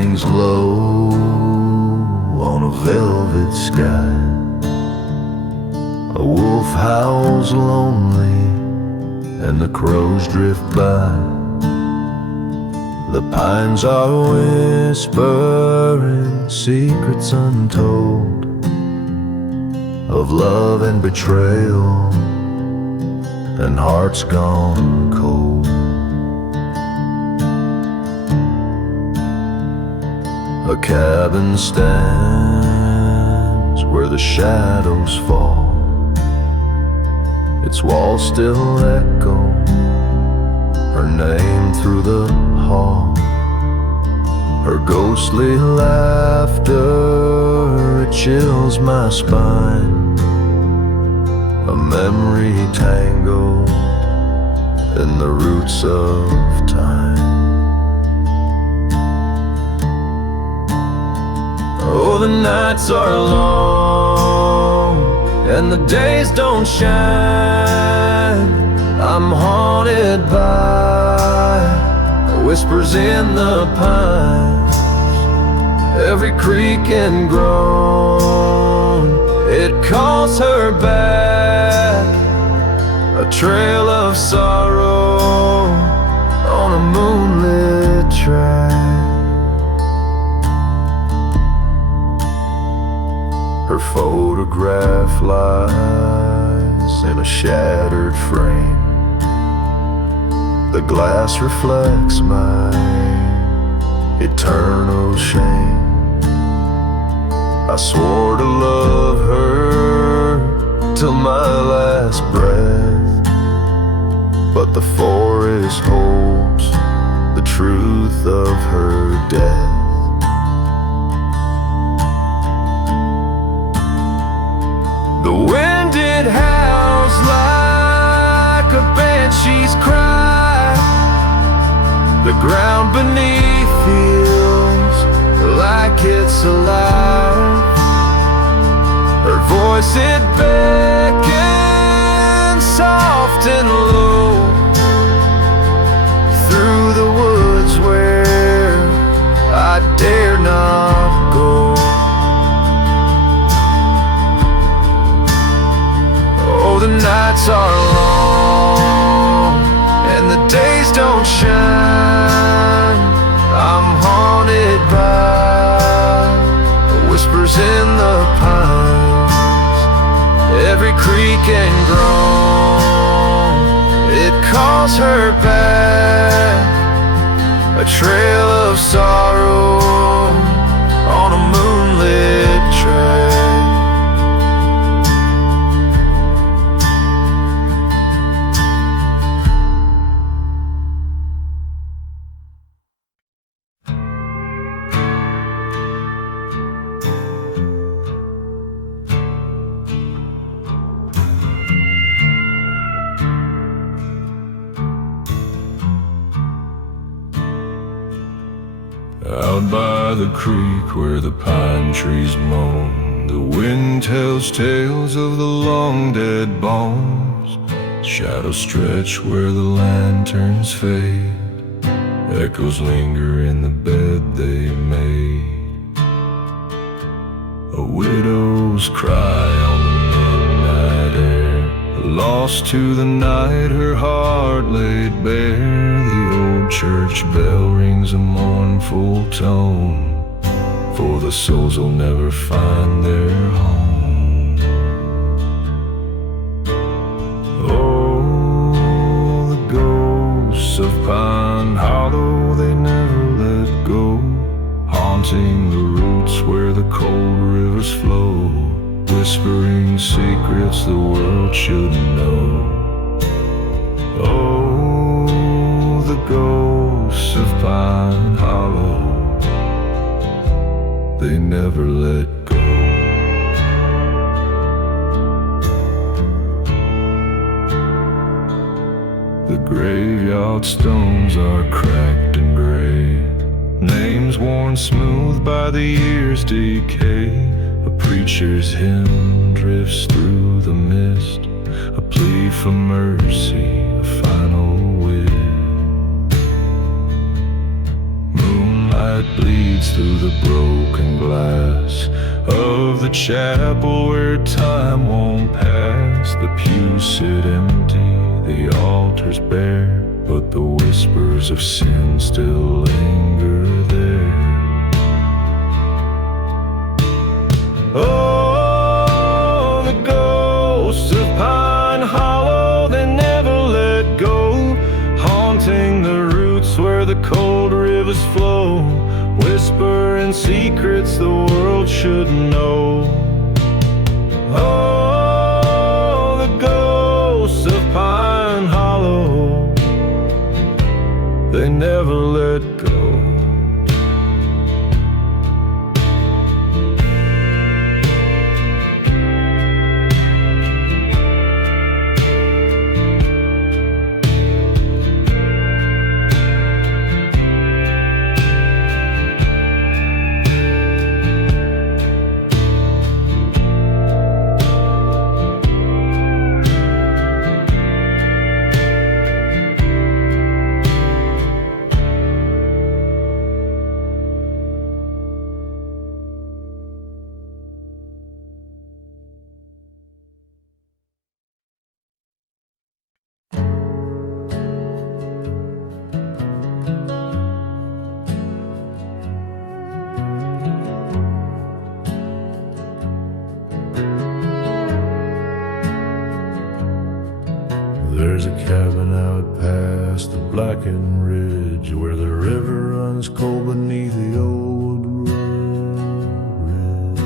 hangs low on a velvet sky. A wolf howls lonely and the crows drift by. The pines are whispering secrets untold of love and betrayal and hearts gone cold. A cabin stands where the shadows fall. Its walls still echo her name through the hall. Her ghostly laughter, it chills my spine. A memory tangled in the roots of time. Oh, the nights are long and the days don't shine. I'm haunted by whispers in the pines. Every creak and groan, it calls her back. A trail of sorrow on a moonlit track. Her photograph lies in a shattered frame. The glass reflects my eternal shame. I swore to love her till my last breath, but the forest holds the truth of her death. The wind, it howls like a banshee's cry. The ground beneath feels like it's alive. Her voice, it beckons soft and low through the woods where I dare not go. Oh, the nights are long and the days don't shine. I'm haunted by whispers in the pines. Every creak and groan, it calls her back. A trail of sorrow on a moonlit track. Out by the creek where the pine trees moan, the wind tells tales of the long dead bones. Shadows stretch where the lanterns fade. Echoes linger in the bed they made. A widow's cry on the midnight air. Lost to the night, her heart laid bare. The old church bell rings a mournful tone for the souls will never find their home. Oh, the ghosts of Pine Hollow, they never let go, haunting the roots where the cold rivers flow, whispering secrets the world shouldn't know. Oh, the ghosts of Pine Hollow, they never let go. The graveyard stones are cracked and gray, names worn smooth by the year's decay. A preacher's hymn drifts through the mist, a plea for mercy, a final wish. Moonlight sunlight bleeds through the broken glass of the chapel where time won't pass. The pews sit empty, the altar's bare, but the whispers of sin still linger there. Oh, the ghosts of Pine Hollow, they never let go, haunting the roots where the cold rivers flow, whispering secrets the world should know. Oh, the ghosts of Pine Hollow, they never let go. There's a cabin out past the blackened ridge where the river runs cold beneath the old road.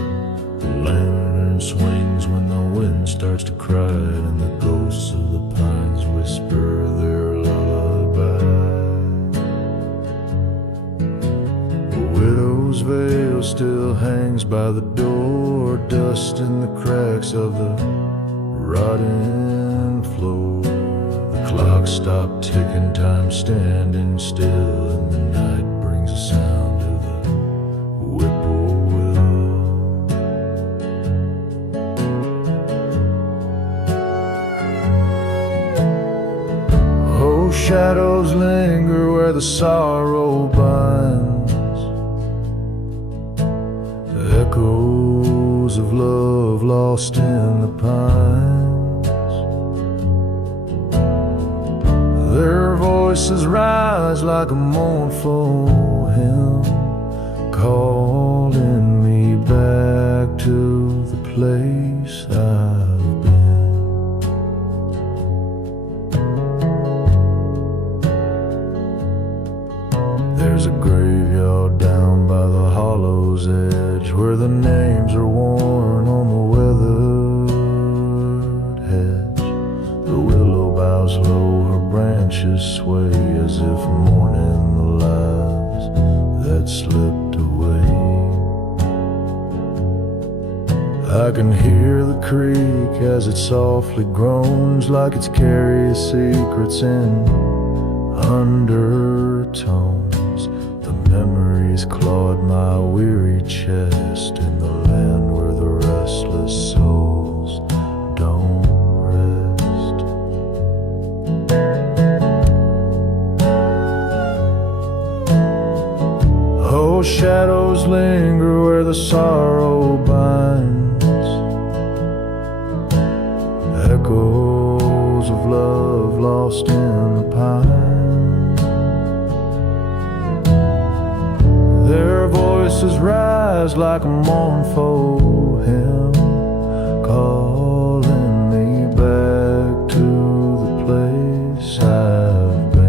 The lantern swings when the wind starts to cry, and the ghosts of the pines whisper their lullaby. The widow's veil still hangs by the door, dust in the cracks of the rotting floor. Clock stopped ticking, time standing still, and the night brings a sound of the whippoorwill. Oh, shadows linger where the sorrow binds, the echoes of love lost in the pines. Their voices rise like a mournful hymn, calling me back to the place I've been. There's a graveyard down by the hollow's edge where the names are worn on the weathered hedge. The willow bows low, branches sway as if mourning the lives that slipped away. I can hear the creek as it softly groans, like it's carries secrets in undertones. The memories clawed my weary chest in the land where the restless souls don't rest. Oh, shadows linger where the sorrow binds, echoes of love lost in the pine. Their voices rise like a mournful hymn, calling me back to the place I've been.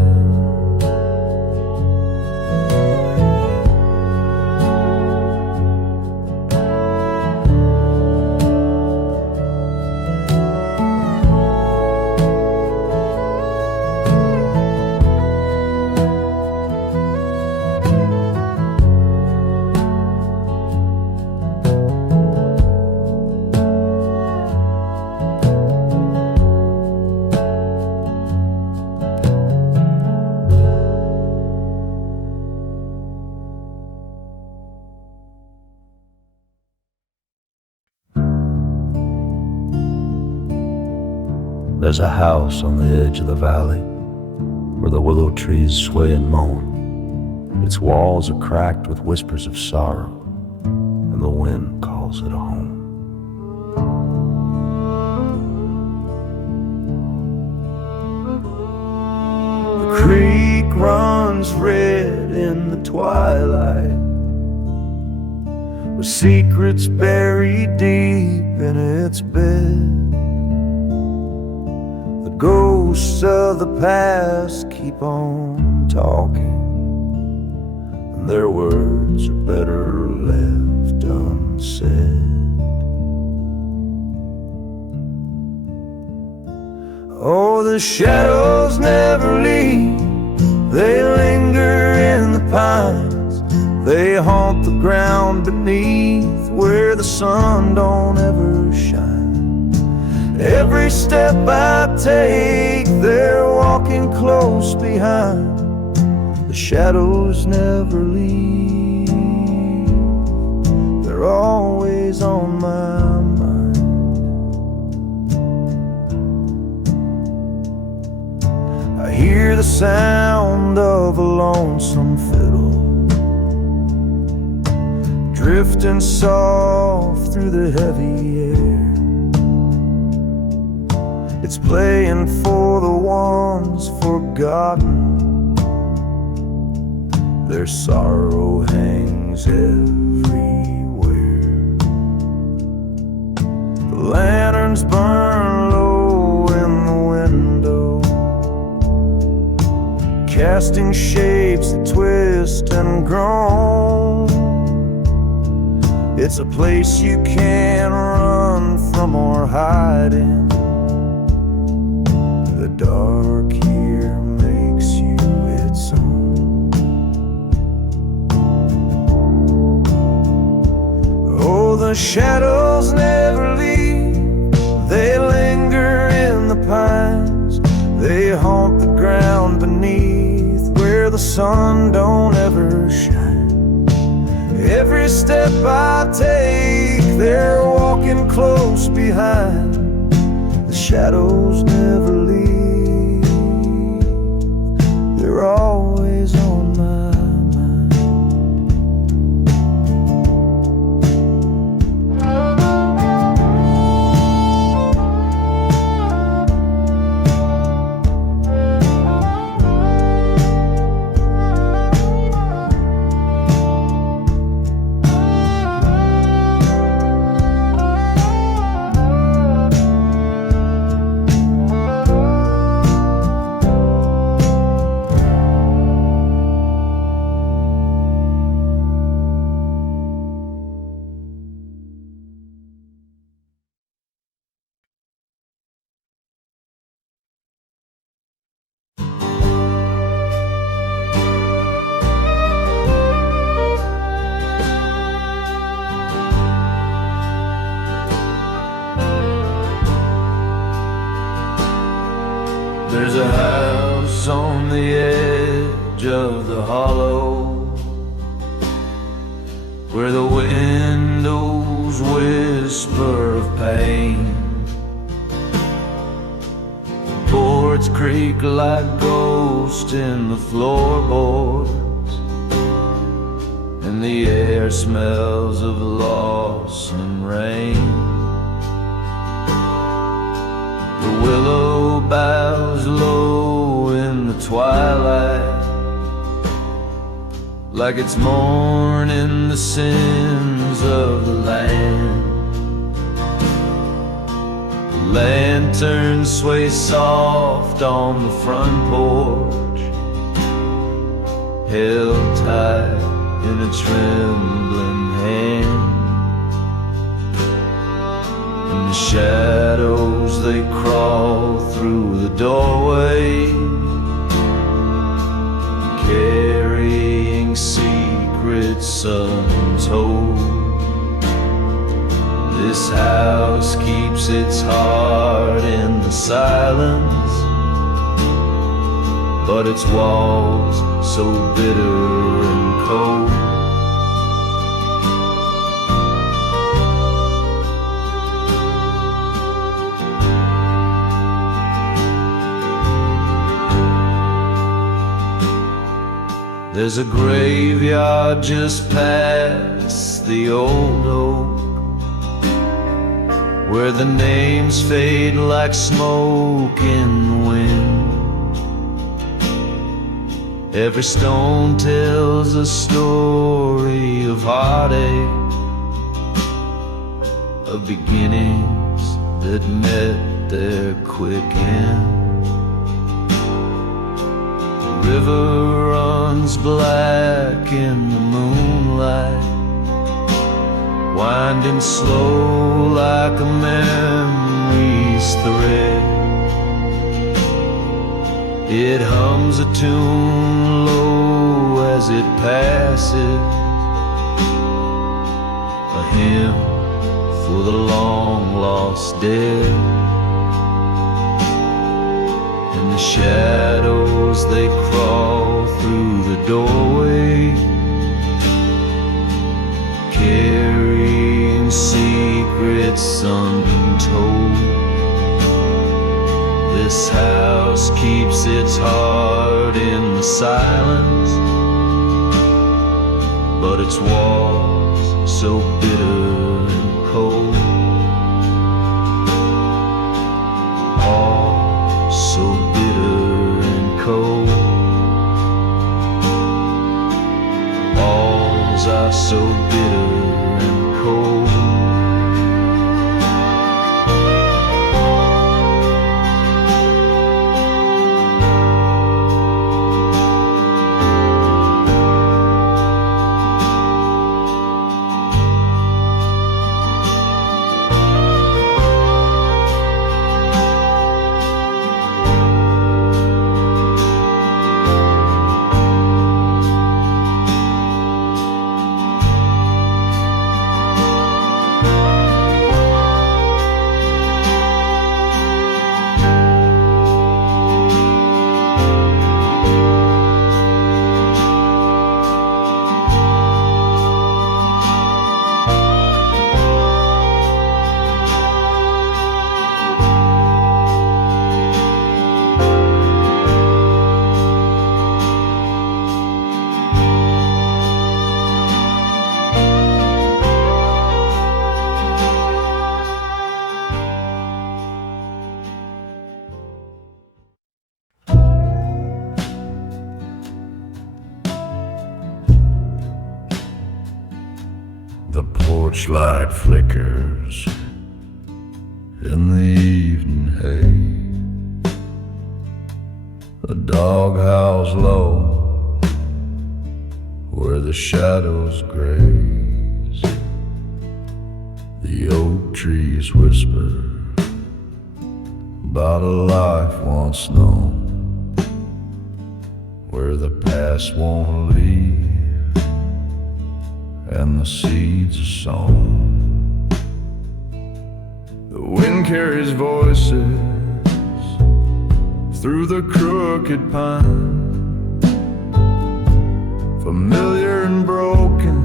There's a house on the edge of the valley where the willow trees sway and moan, Its walls are cracked with whispers of sorrow, and the wind calls it a home. The creek runs red in the twilight, with secrets buried deep in its bed. The ghosts of the past keep on talking, and their words are better left unsaid. Oh, the shadows never leave, they linger in the pines. They haunt the ground beneath, where the sun don't ever shine. Every step I take, they're walking close behind. The shadows never leave, they're always on my mind. I hear the sound of a lonesome fiddle, drifting soft through the heavy air. It's playing for the ones forgotten. Their sorrow hangs everywhere. The lanterns burn low in the window, casting shapes that twist and groan. It's a place you can't run from or hide in. The dark here makes you its own. Oh, the shadows never leave, they linger in the pines. They haunt the ground beneath, where the sun don't ever shine. Every step I take, they're walking close behind. The shadows never leave, they're always on my There's a house on the edge of the hollow, where the windows whisper of pain. Boards creak like ghosts in the floorboards, and the air smells of loss and rain. The willow bows low in the twilight, like it's mourning the sins of the land. The lanterns sway soft on the front porch, held tight in a trembling hand. And the shadows, they crawl through the doorway, carrying secrets untold. This house keeps its heart in the silence, but its walls so bitter and cold. There's a graveyard just past the old oak, where the names fade like smoke in the wind. Every stone tells a story of heartache, of beginnings that met their quick end. The river runs black in the moonlight, winding slow like a memory's thread. It hums a tune low as it passes, a hymn for the long-lost dead. In the shadows they crawl through the doorway, carrying secrets untold. This house keeps its heart in the silence, but its walls so bitter and cold. All so bitter and cold. Walls are so bitter and cold. The porch light flickers in the evening hay. The dog howls low where the shadows graze. The oak trees whisper about a life once known, where the past won't leave and the seeds are sown. The wind carries voices through the crooked pine, familiar and broken,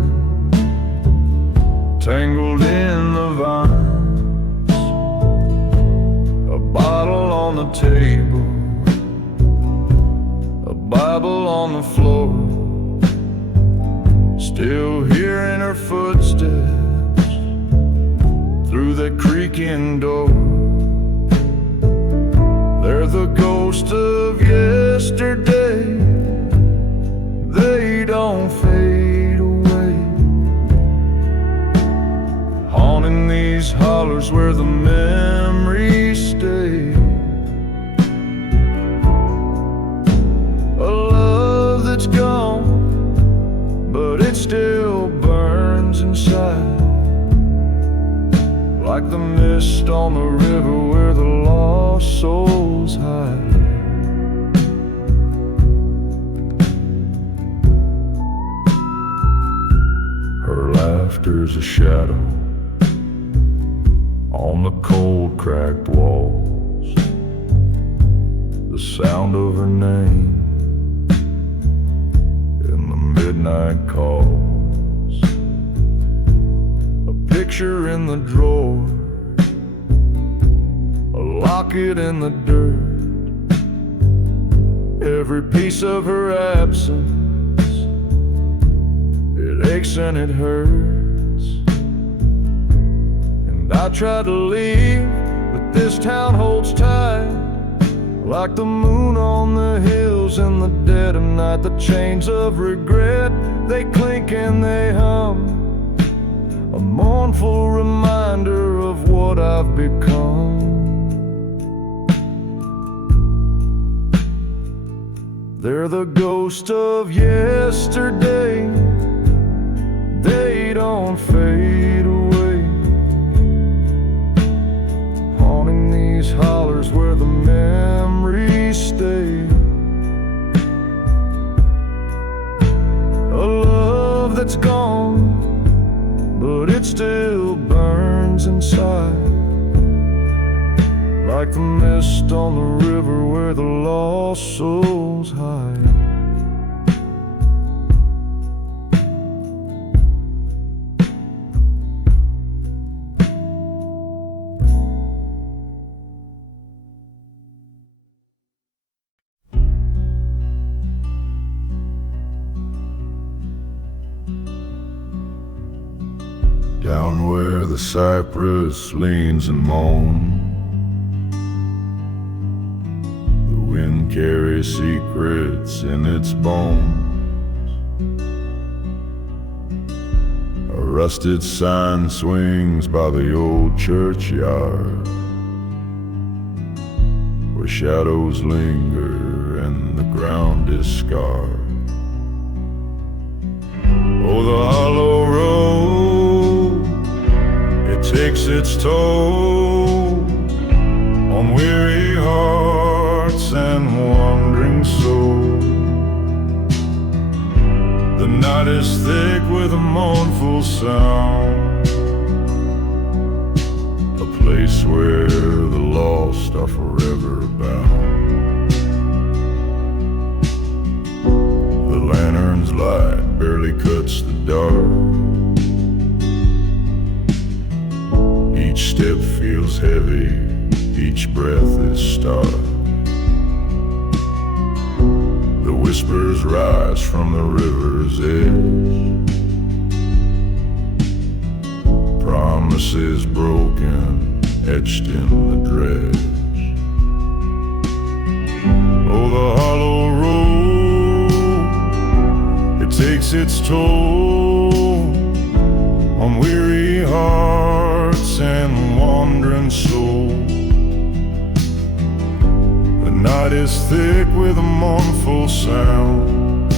tangled in the vines. A bottle on the table, a Bible on the floor, still hearing her footsteps through the creaking door. They're the ghost of yesterday, they don't fade away, haunting these hollers where the memories stay. A love that's gone, but it still burns inside, like the mist on the river where the lost souls hide. Her laughter's a shadow on the cold cracked walls, the sound of her name in the midnight calls. A picture in the drawer, a locket in the dirt, every piece of her absence It aches and it hurts, and I try to leave, but this town holds tight. Like the moon on the hills in the dead of night, the chains of regret, they clink and they hum, a mournful reminder of what I've become. They're the ghost of yesterday, they don't fade away, haunting these hollers where the memories stay. A love that's gone, but it still burns inside, like the mist on the river where the lost souls hide. Down where the cypress leans and moans, the wind carries secrets in its bones. A rusted sign swings by the old churchyard, where shadows linger and the ground is scarred. Oh, the hollow road, it takes its toll on weary hearts and wandering souls. The night is thick with a mournful sound, a place where the lost are forever bound. The lantern's light barely cuts the dark, each step feels heavy, each breath is stark. The whispers rise from the river's edge, promises broken, etched in the dredge. Oh, the hollow road, it takes its toll on weary hearts and wandering souls. The night is thick with a mournful sound,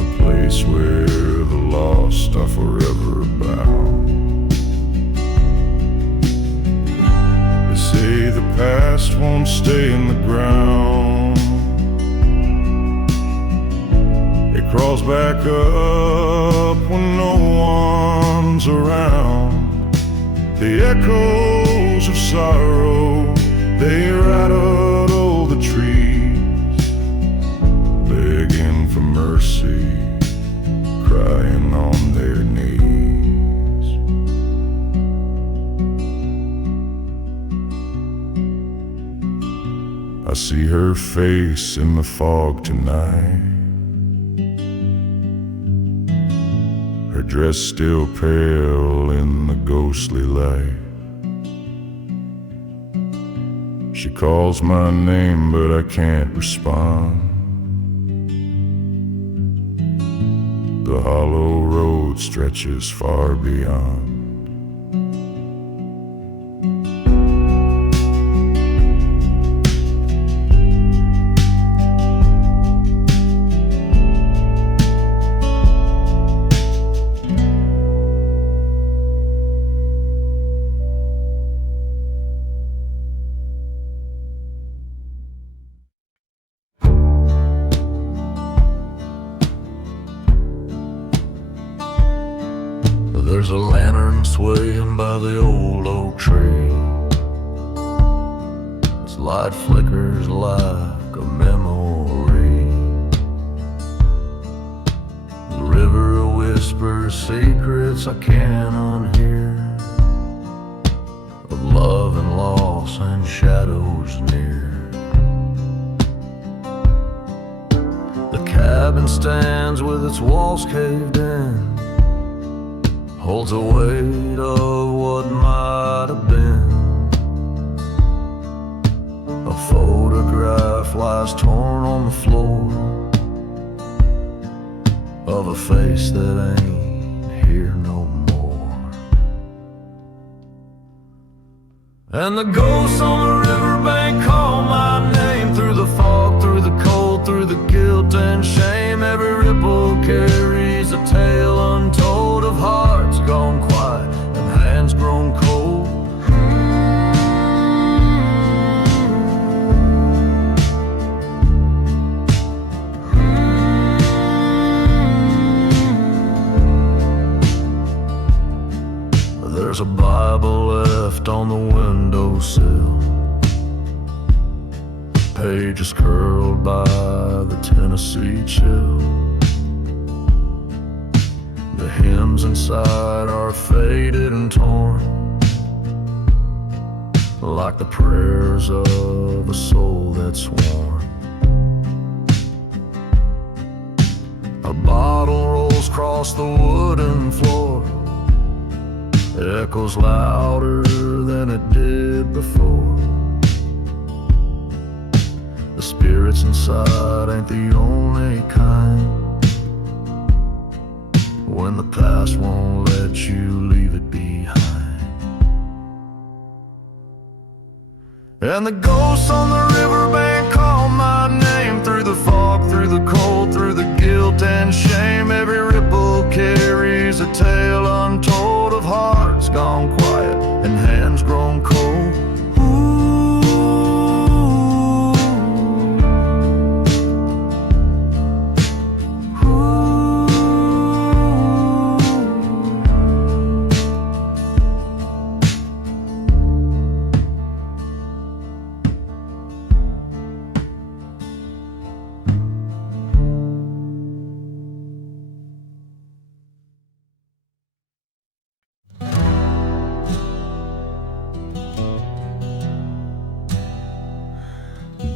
a place where the lost are forever bound. They say the past won't stay in the ground, it crawls back up when no one's around. The echoes of sorrow, they rattle the trees, begging for mercy, crying on their knees. I see her face in the fog tonight, her dress still pale in the ghostly light. She calls my name, but I can't respond. The hollow road stretches far beyond. There's a lantern swaying by the old oak trail, its light flickers like a memory. The river whispers secrets I can't unhear, of love and loss and shadows near. The cabin shrine stands with its walls caved in, holds a weight of what might have been. A photograph lies torn on the floor of a face that ain't here no more. And the ghosts on the riverbank call my name, through the fog, through the cold, through the guilt and shame. Every ripple carries a tale untold of hearts gone quiet and hands grown cold. There's a Bible left on the windowsill, pages curled by the Tennessee chill. The hymns inside are faded and torn, like the prayers of a soul that's worn. A bottle rolls across the wooden floor, it echoes louder than it did before. The spirits inside ain't the only kind. When the past won't let you leave it behind. And the ghosts on the riverbank call my name, through the fog, through the cold, through the guilt and shame. Every ripple carries a tale untold of hearts gone quiet and hands grown cold.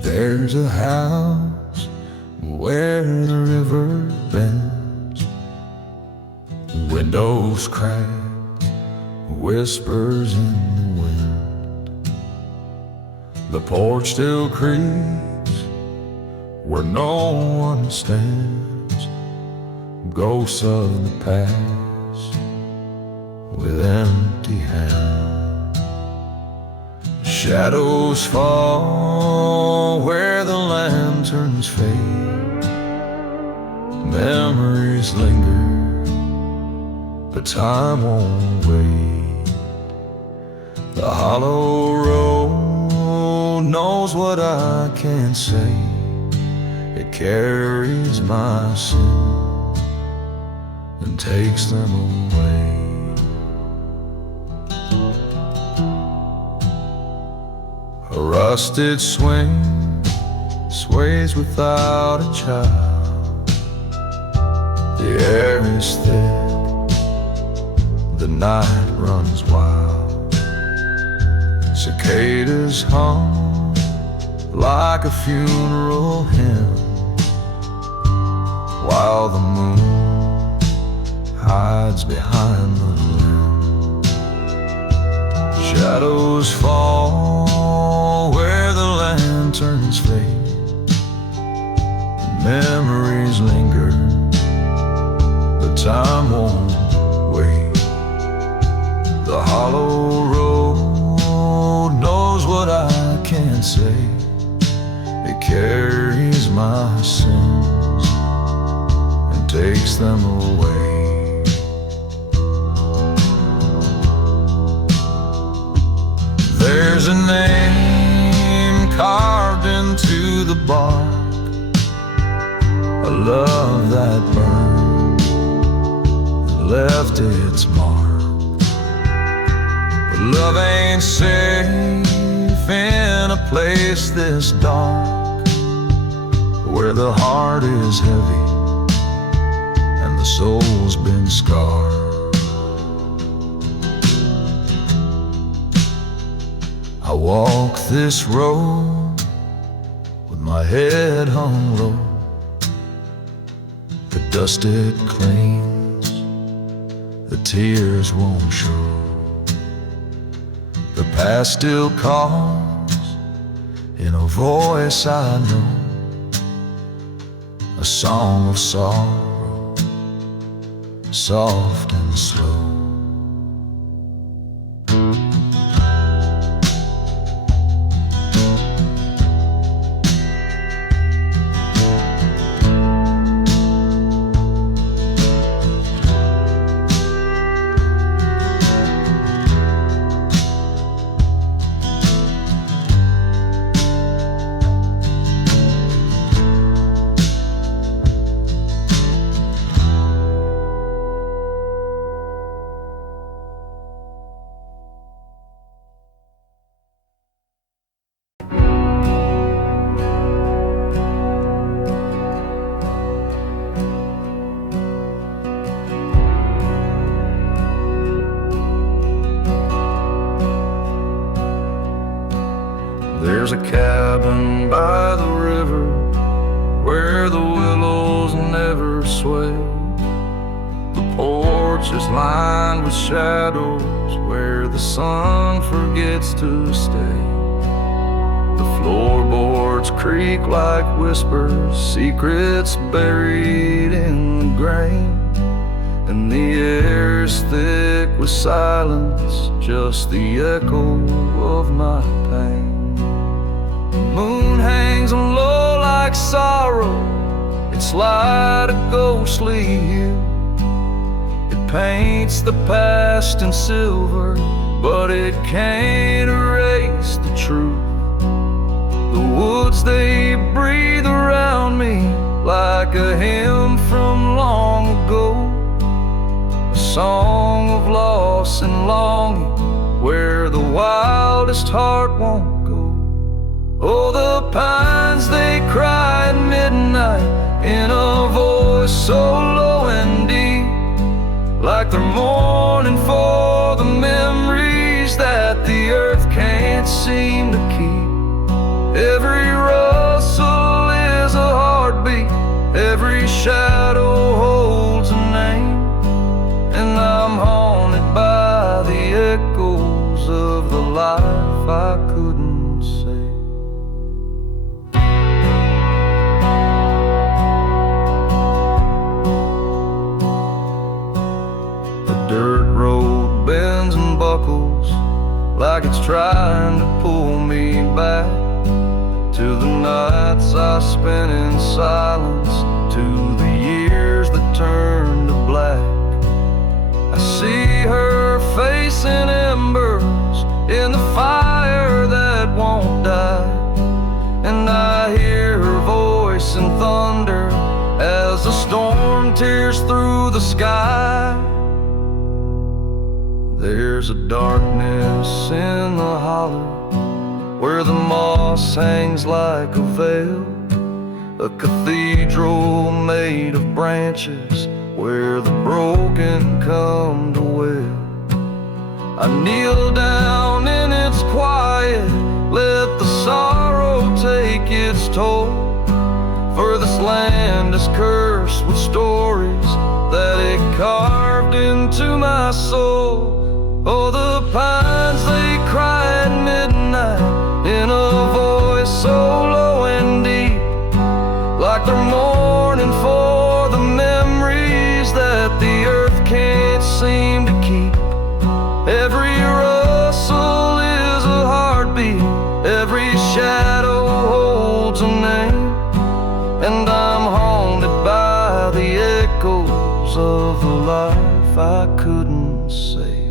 There's a house where the river bends, windows crack, whispers in the wind. The porch still creaks where no one stands, ghosts of the past with empty hands. Shadows fall where the lanterns fade, memories linger, but time won't wait. The hollow road knows what I can't say, it carries my sins and takes them away. A rusted swing sways without a child. The air is thick, the night runs wild. Cicadas hum like a funeral hymn, while the moon hides behind the limb. Shadows fall where the lanterns fade, memories linger, but time won't wait. The hollow road knows what I can't say, it carries my sins and takes them away. There's a name carved into the bark, a love that burned, left its mark. But love ain't safe in a place this dark, where the heart is heavy and the soul's been scarred. I walk this road with my head hung low, dust it cleans, the tears won't show. The past still calls in a voice I know, a song of sorrow, soft and slow. There's a cabin by the river where the willows never sway. The porch is lined with shadows where the sun forgets to stay. The floorboards creak like whispers, secrets buried in the grain. And the air's thick with silence, just the echo of my pain. The moon hangs low like sorrow, its light a ghostly hue. It paints the past in silver, but it can't erase the truth. The woods, they breathe around me like a hymn from long ago, a song of loss and longing where the wildest heart won't go. Oh, the pines, they cry at midnight in a voice so low and deep, like they're mourning for the memories that the earth can't seem to keep. Every rustle is a heartbeat, every shadow holds a name, and I'm haunted by the echoes of the life I couldn't save. Dirt road bends and buckles like it's trying to pull me back to the nights I spent in silence, to the years that turned to black. I see her face in embers in the fire that won't die, and I hear her voice in thunder as the storm tears through the sky. There's a darkness in the hollow where the moss hangs like a veil, a cathedral made of branches where the broken come to wail. I kneel down in its quiet, let the sorrow take its toll, for this land is cursed with stories that it carved into my soul. Oh, the pines, they cry at midnight in a voice so low and deep, like they're mourning for the memories that the earth can't seem to keep. Every rustle is a heartbeat, every shadow holds a name, and I'm haunted by the echoes of the life I couldn't save.